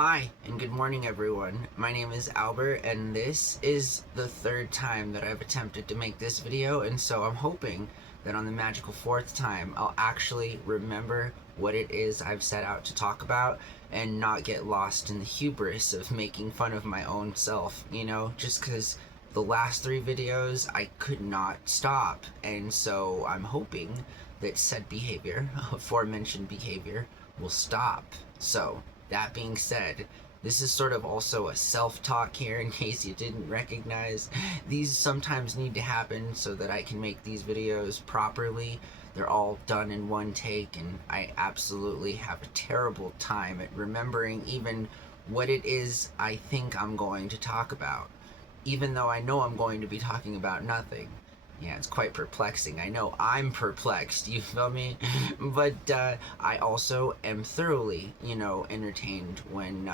Hi, and good morning, everyone. My name is Albert, and this is the third time that I've attempted to make this video, and so I'm hoping that on the magical fourth time, I'll actually remember what it is I've set out to talk about and not get lost in the hubris of making fun of my own self, just because the last three videos I could not stop, and so I'm hoping that said behavior, aforementioned behavior, will stop. So, that being said, this is sort of also a self-talk here in case you didn't recognize. These sometimes need to happen so that I can make these videos properly. They're all done in one take, and I absolutely have a terrible time at remembering even what it is I think I'm going to talk about, even though I know I'm going to be talking about nothing. Yeah, it's quite perplexing. I know I'm perplexed, you feel me? But I also am thoroughly, entertained when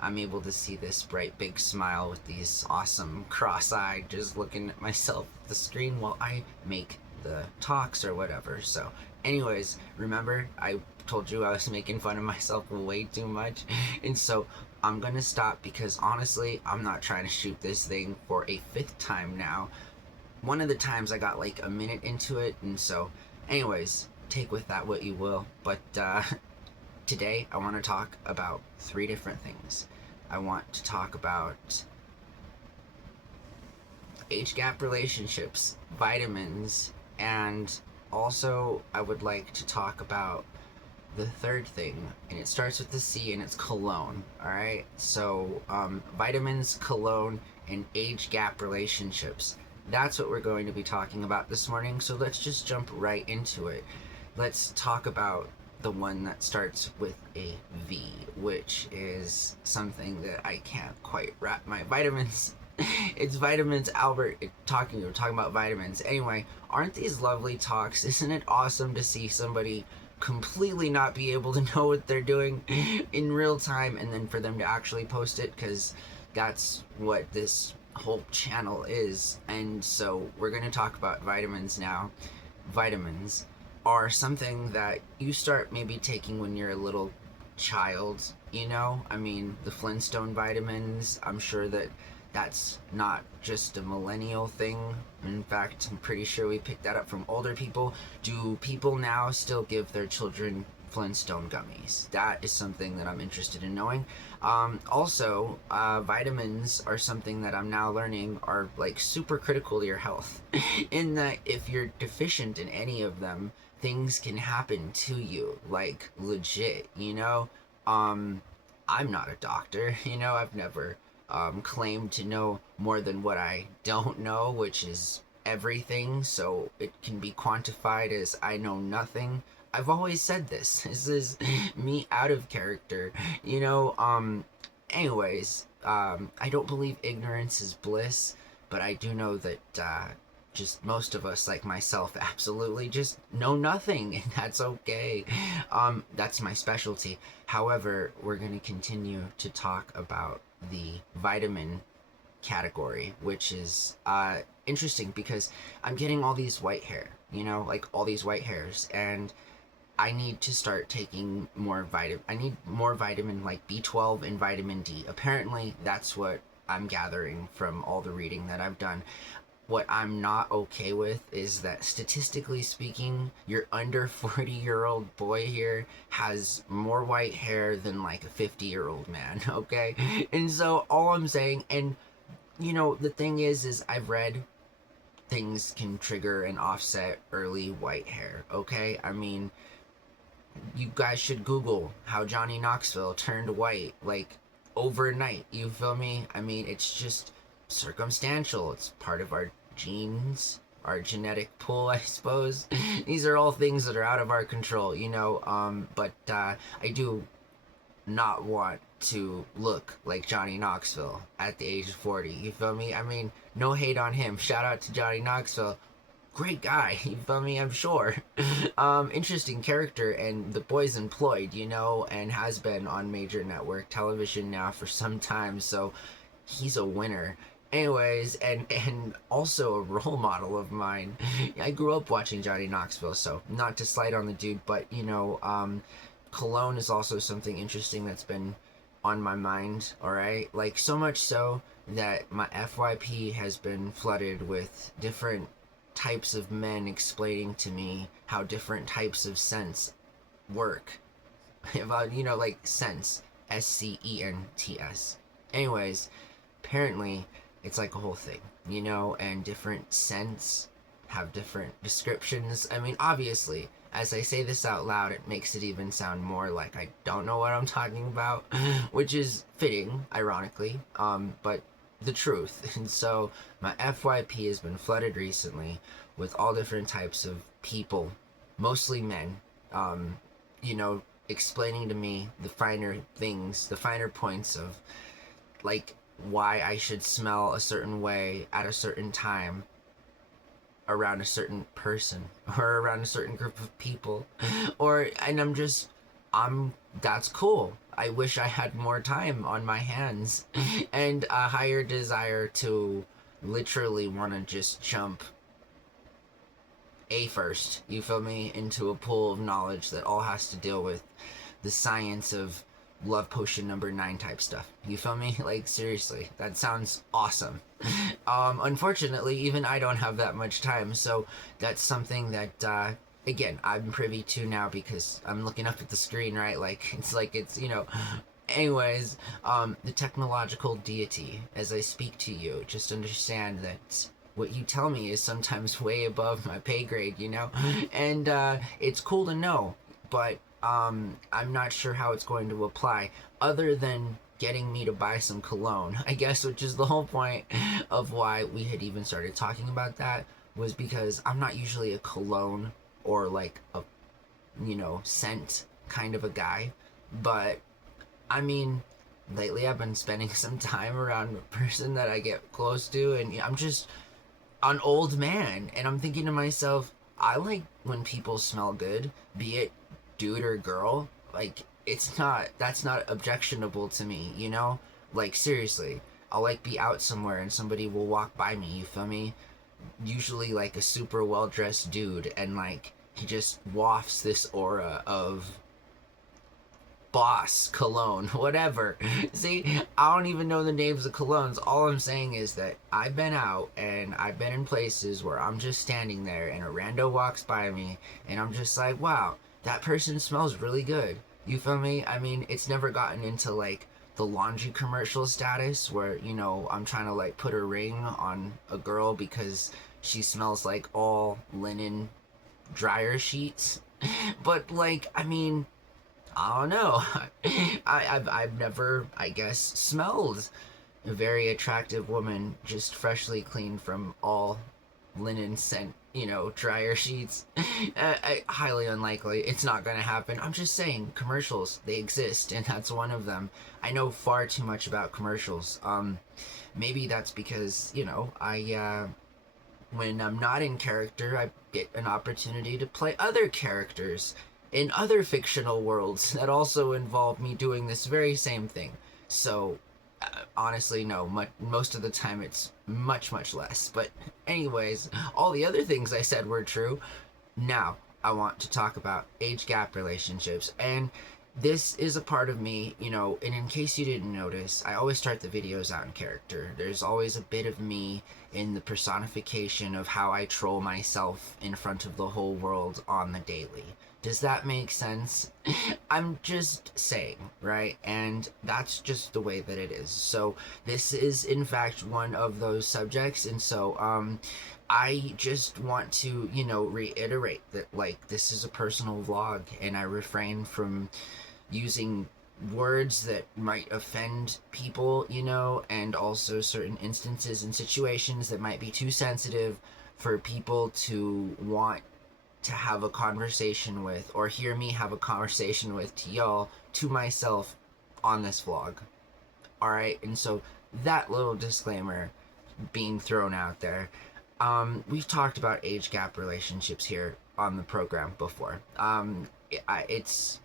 I'm able to see this bright big smile with these awesome cross-eyed just looking at myself at the screen while I make the talks or whatever. So anyways, remember I told you I was making fun of myself way too much, and so I'm gonna stop because honestly I'm not trying to shoot this thing for a fifth time now. One of the times I got like a minute into it, and so anyways, take with that what you will. But today I want to talk about three different things. I want to talk about age gap relationships, vitamins, and also I would like to talk about the third thing, and it starts with the C, and it's cologne. All right, so vitamins, cologne, and age gap relationships. That's what we're going to be talking about this morning, so let's just jump right into it. Let's talk about the one that starts with a V, which is something that I can't quite wrap my vitamins. It's vitamins, Albert. We're talking about vitamins. Anyway, aren't these lovely talks? Isn't it awesome to see somebody completely not be able to know what they're doing in real time, and then for them to actually post it, because that's what this whole channel is. And so we're going to talk about vitamins now. Vitamins are something that you start maybe taking when you're a little child, I mean, the Flintstone vitamins, I'm sure that that's not just a millennial thing. In fact, I'm pretty sure we picked that up from older people. Do people now still give their children Flintstone gummies? That is something that I'm interested in knowing. Also, vitamins are something that I'm now learning are like super critical to your health. In that if you're deficient in any of them, things can happen to you, like legit, I'm not a doctor, I've never claimed to know more than what I don't know, which is everything, so it can be quantified as I know nothing. I've always said this. This is me out of character, anyways, I don't believe ignorance is bliss, but I do know that just most of us, like myself, absolutely just know nothing, and that's okay. That's my specialty. However, we're going to continue to talk about the vitamin category, which is interesting because I'm getting all these white hair, like all these white hairs, and I need to start taking more vitamin. I need more vitamin like B12 and vitamin D. Apparently, that's what I'm gathering from all the reading that I've done. What I'm not okay with is that statistically speaking, your under 40-year-old boy here has more white hair than like a 50-year-old man, okay? And so all I'm saying, and the thing is I've read things can trigger and offset early white hair, okay? I mean, you guys should Google how Johnny Knoxville turned white, like, overnight, you feel me? I mean, it's just circumstantial. It's part of our genes, our genetic pool, I suppose. These are all things that are out of our control, but I do not want to look like Johnny Knoxville at the age of 40, you feel me? I mean, no hate on him. Shout out to Johnny Knoxville. Great guy, you feel me? I'm sure. Interesting character, and the boy's employed, and has been on major network television now for some time, so he's a winner. Anyways, and also a role model of mine. I grew up watching Johnny Knoxville, so not to slight on the dude, but cologne is also something interesting that's been on my mind, alright? Like, so much so that my FYP has been flooded with different types of men explaining to me how different types of scents work. About, like scents. SCENTS. Anyways, apparently it's like a whole thing, and different scents have different descriptions. I mean, obviously, as I say this out loud, it makes it even sound more like I don't know what I'm talking about, which is fitting, ironically, but the truth. And so my FYP has been flooded recently with all different types of people, mostly men, you know, explaining to me the finer things, the finer points of, like, why I should smell a certain way at a certain time around a certain person or around a certain group of people. And that's cool. I wish I had more time on my hands and a higher desire to literally want to just jump first, you feel me, into a pool of knowledge that all has to deal with the science of love potion number 9 type stuff. You feel me? Like, seriously, that sounds awesome. Unfortunately, even I don't have that much time, so that's something that, again, I'm privy to now because I'm looking up at the screen, right? Anyways, the technological deity, as I speak to you, just understand that what you tell me is sometimes way above my pay grade, and it's cool to know, but I'm not sure how it's going to apply, other than getting me to buy some cologne, I guess, which is the whole point of why we had even started talking about that, was because I'm not usually a cologne or like a, scent kind of a guy, but I mean, lately I've been spending some time around a person that I get close to, and I'm just an old man, and I'm thinking to myself, I like when people smell good, be it dude or girl. Like, that's not objectionable to me, Like, seriously, I'll like be out somewhere and somebody will walk by me, you feel me? Usually like a super well dressed dude, and like he just wafts this aura of boss cologne, whatever. See, I don't even know the names of colognes. All I'm saying is that I've been out and I've been in places where I'm just standing there and a rando walks by me and I'm just like, wow, that person smells really good. You feel me? I mean, it's never gotten into like the laundry commercial status where, I'm trying to like put a ring on a girl because she smells like all linen dryer sheets. But like, I mean, I don't know. I've never, I guess, smelled a very attractive woman just freshly cleaned from all linen scent, dryer sheets. Highly unlikely. It's not gonna happen. I'm just saying, commercials, they exist, and that's one of them. I know far too much about commercials. Maybe that's because, when I'm not in character, I get an opportunity to play other characters in other fictional worlds that also involve me doing this very same thing. So, honestly, no, most of the time it's much, much less. But anyways, all the other things I said were true. Now, I want to talk about age gap relationships. And this is a part of me, and in case you didn't notice, I always start the videos out in character. There's always a bit of me in the personification of how I troll myself in front of the whole world on the daily. Does that make sense? I'm just saying, right? And that's just the way that it is. So this is in fact one of those subjects, and so I just want to, reiterate that, like, this is a personal vlog and I refrain from using words that might offend people, and also certain instances and situations that might be too sensitive for people to want to have a conversation with, or hear me have a conversation with, to y'all, to myself, on this vlog. Alright, and so that little disclaimer being thrown out there. We've talked about age gap relationships here on the program before. It's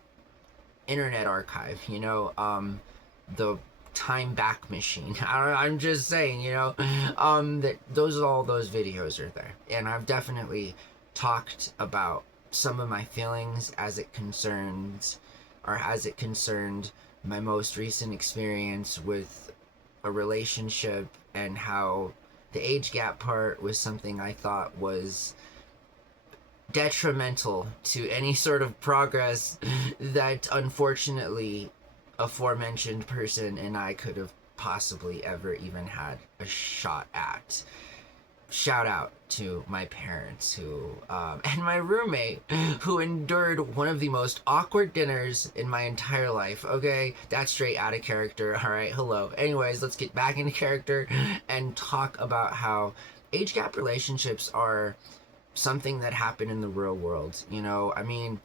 Internet Archive, the time back machine. I'm just saying, that all those videos are there, and I've definitely talked about some of my feelings as it concerned my most recent experience with a relationship and how the age gap part was something I thought was detrimental to any sort of progress that unfortunately aforementioned person and I could have possibly ever even had a shot at. Shout out to my parents and my roommate who endured one of the most awkward dinners in my entire life. Okay, that's straight out of character. All right, hello. Anyways, let's get back into character and talk about how age gap relationships are something that happen in the real world. You know, I mean,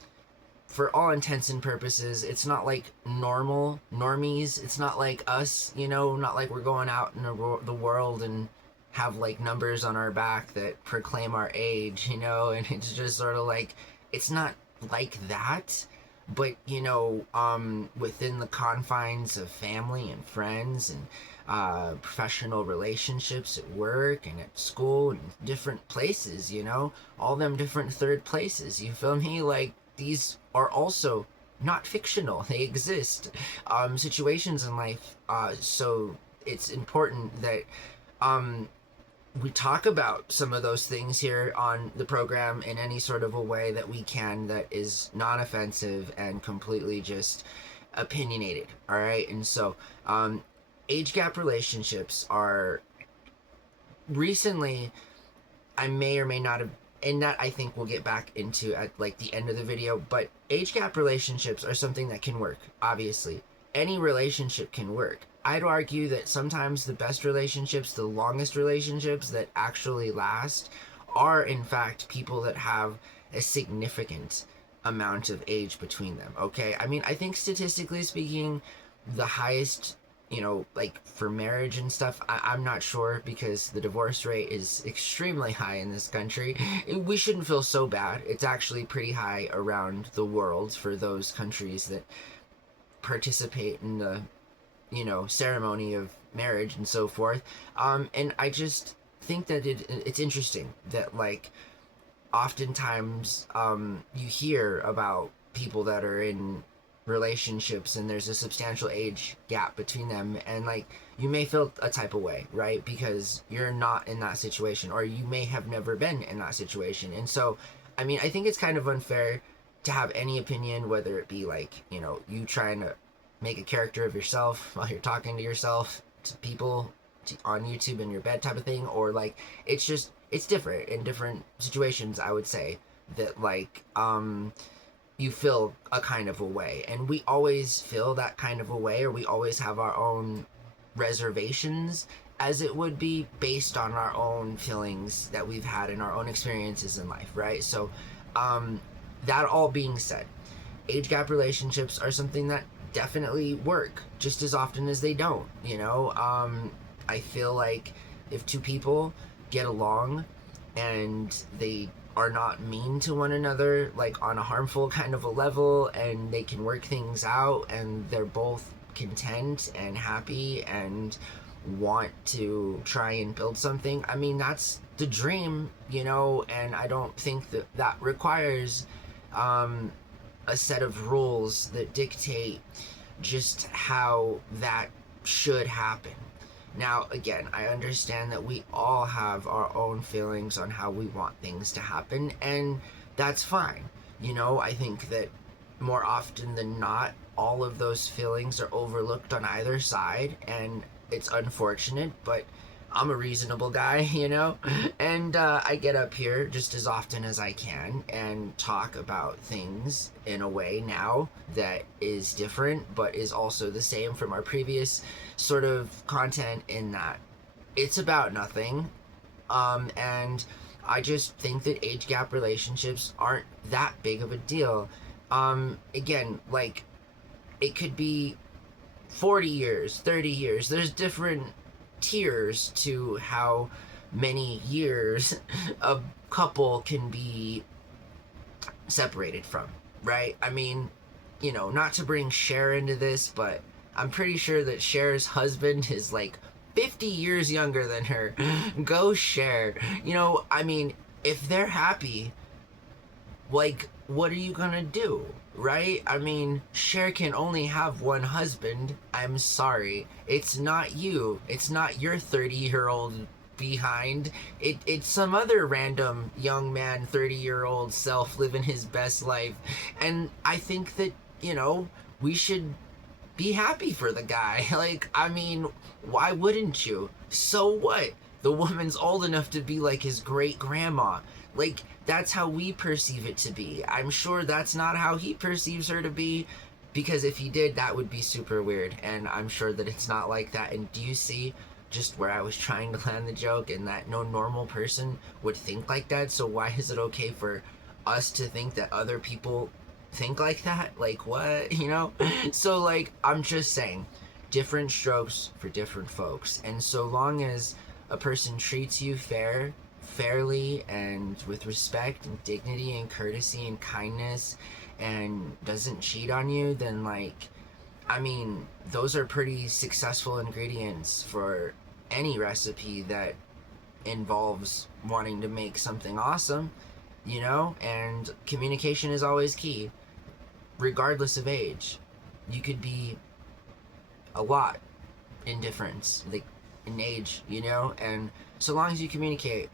for all intents and purposes, it's not like normies. It's not like us, you know, not like we're going out in the world and have like numbers on our back that proclaim our age, you know, and it's just sort of like, it's not like that. But, you know, within the confines of family and friends and professional relationships at work and at school and different places, you know, all them different third places, you feel me? Like, these are also not fictional, they exist. Situations in life, so it's important that we talk about some of those things here on the program in any sort of a way that we can that is non-offensive and completely just opinionated. All right, and so age gap relationships are recently, I may or may not have, and that I think we'll get back into at like the end of the video, but age gap relationships are something that can work. Obviously any relationship can work. I'd argue that sometimes the best relationships, the longest relationships that actually last, are in fact people that have a significant amount of age between them. Okay, I mean, I think statistically speaking, the highest, you know, like for marriage and stuff, I'm not sure because the divorce rate is extremely high in this country. We shouldn't feel so bad. It's actually pretty high around the world for those countries that participate in the, you know, ceremony of marriage and so forth. And I just think that it's interesting that like oftentimes you hear about people that are in relationships and there's a substantial age gap between them, and like you may feel a type of way, right, because you're not in that situation, or you may have never been in that situation. And so I mean, I think it's kind of unfair to have any opinion, whether it be like, you know, you trying to make a character of yourself while you're talking to yourself to people on YouTube in your bed type of thing, or like it's just, it's different in different situations. I would say that like you feel a kind of a way, and we always feel that kind of a way, or we always have our own reservations, as it would be, based on our own feelings that we've had in our own experiences in life, right? So that all being said, age gap relationships are something that definitely work just as often as they don't, you know. I feel like if two people get along and they are not mean to one another, like on a harmful kind of a level, and they can work things out and they're both content and happy and want to try and build something, I mean, that's the dream, you know. And I don't think that that requires a set of rules that dictate just how that should happen. Now, again, I understand that we all have our own feelings on how we want things to happen, and that's fine. You know, I think that more often than not, all of those feelings are overlooked on either side, and it's unfortunate, but I'm a reasonable guy, you know, and I get up here just as often as I can and talk about things in a way now that is different, but is also the same from our previous sort of content, in that it's about nothing. And I just think that age gap relationships aren't that big of a deal. Again, like, it could be 40 years, 30 years. There's different tiers to how many years a couple can be separated from, right? I mean, you know, not to bring Cher into this, but I'm pretty sure that Cher's husband is like 50 years younger than her. Go Cher. You know, I mean, if they're happy, like, what are you gonna do, right? I mean, Cher can only have one husband. I'm sorry. It's not you. It's not your 30-year-old behind. It's some other random young man, 30-year-old self living his best life. And I think that, we should be happy for the guy. Like, I mean, why wouldn't you? So what? The woman's old enough to be like his great grandma. Like, that's how we perceive it to be. I'm sure that's not how he perceives her to be, because if he did, that would be super weird. And I'm sure that it's not like that. And do you see just where I was trying to land the joke, and that no normal person would think like that? So why is it okay for us to think that other people think like that? Like, what? So, like, I'm just saying, different strokes for different folks. And so long as a person treats you fairly and with respect and dignity and courtesy and kindness and doesn't cheat on you, then, like, I mean, those are pretty successful ingredients for any recipe that involves wanting to make something awesome, and communication is always key, regardless of age. You could be a lot in difference, like in age, and so long as you communicate,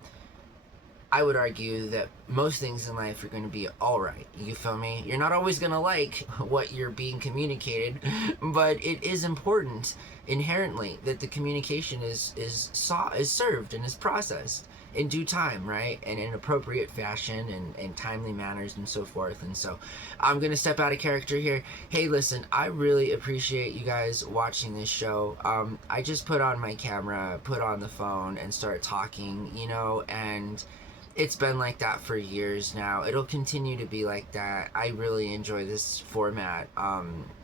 I would argue that most things in life are going to be all right. You feel me? You're not always going to like what you're being communicated, but it is important inherently that the communication is served and is processed in due time, right? And in appropriate fashion and timely manners and so forth. And so I'm going to step out of character here. Hey, listen, I really appreciate you guys watching this show. I just put on my camera, put on the phone, and start talking, and it's been like that for years now. It'll continue to be like that. I really enjoy this format.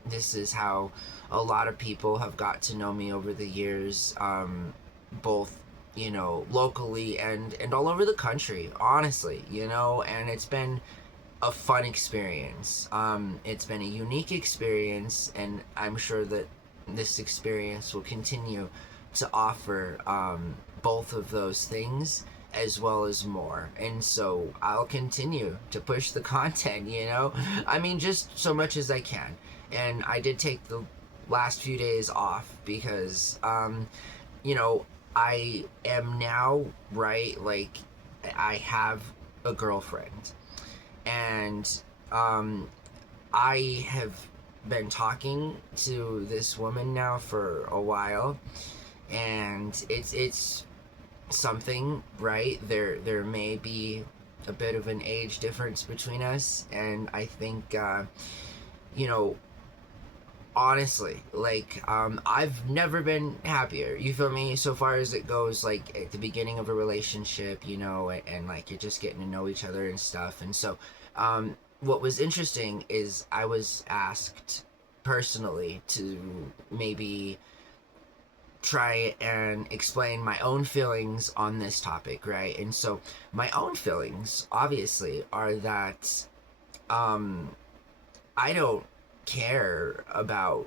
This is how a lot of people have got to know me over the years, both, locally and all over the country, honestly, and it's been a fun experience. It's been a unique experience, and I'm sure that this experience will continue to offer both of those things as well as more. And so I'll continue to push the content, I mean, just so much as I can. And I did take the last few days off because I am now, right, like, I have a girlfriend, and I have been talking to this woman now for a while, and it's something, right? There may be a bit of an age difference between us, and I think honestly, like, I've never been happier, you feel me, so far as it goes, like, at the beginning of a relationship, and like, you're just getting to know each other and stuff. And so what was interesting is I was asked personally to maybe try and explain my own feelings on this topic, right? And so my own feelings obviously are that I don't care about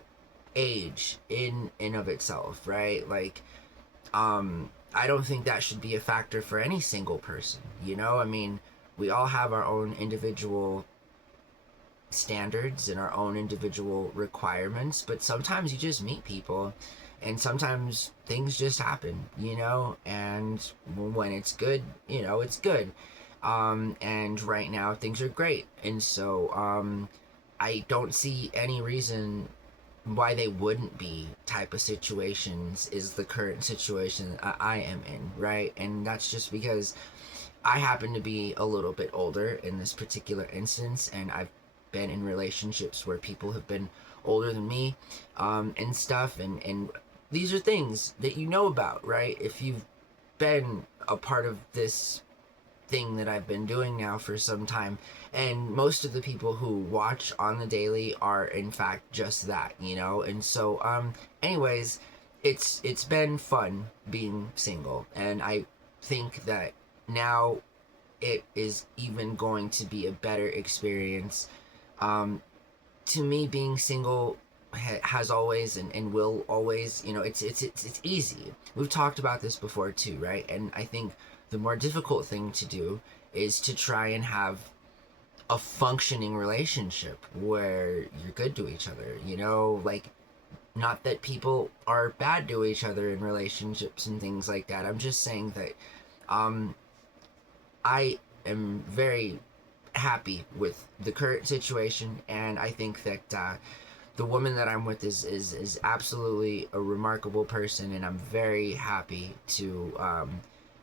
age in and of itself, right? Like, I don't think that should be a factor for any single person, I mean, we all have our own individual standards and our own individual requirements, but sometimes you just meet people and sometimes things just happen, and when it's good, it's good. And right now things are great, and so I don't see any reason why they wouldn't be type of situations is the current situation I am in, right? And that's just because I happen to be a little bit older in this particular instance, and I've been in relationships where people have been older than me, and stuff, and these are things that you know about, right? If you've been a part of this thing that I've been doing now for some time, and most of the people who watch on the daily are in fact just that, and so anyways, it's been fun being single, and I think that now it is even going to be a better experience. To me, being single has always and will always, it's easy. We've talked about this before too, right? And I think the more difficult thing to do is to try and have a functioning relationship where you're good to each other, you know, like, not that people are bad to each other in relationships and things like that. I'm just saying that um I am very happy with the current situation, and I think that the woman that I'm with is absolutely a remarkable person, and I'm very happy to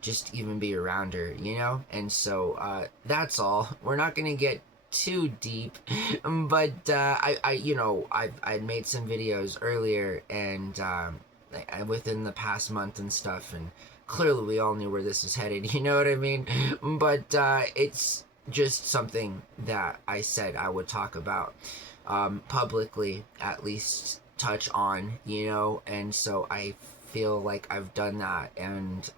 just even be around her, you know. And so that's all. We're not gonna get too deep, but you know, I made some videos earlier, and within the past month and stuff, and clearly we all knew where this was headed. You know what I mean? But it's just something that I said I would talk about publicly, at least touch on, you know, and so I feel like I've done that. And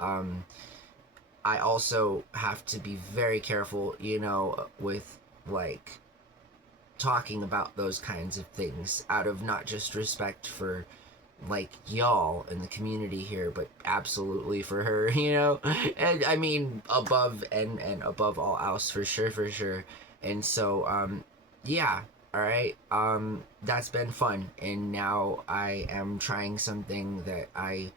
I also have to be very careful, you know, with like talking about those kinds of things out of not just respect for like y'all in the community here, but absolutely for her, you know. And I mean above and above all else, for sure, for sure. And so yeah, all right, that's been fun, and now I am trying something that I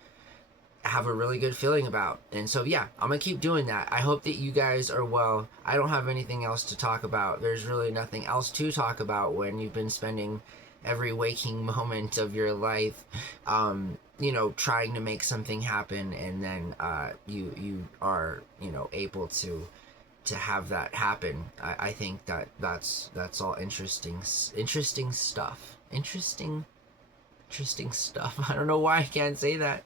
have a really good feeling about. And so yeah, I'm gonna keep doing that. I hope that you guys are well. I don't have anything else to talk about. There's really nothing else to talk about when you've been spending every waking moment of your life you know, trying to make something happen, and then you are, you know, able to have that happen. I think that that's all interesting stuff. Interesting stuff. I don't know why I can't say that.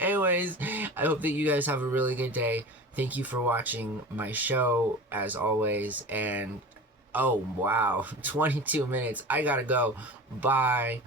Anyways, I hope that you guys have a really good day. Thank you for watching my show, as always. And oh, wow, 22 minutes. I gotta go. Bye.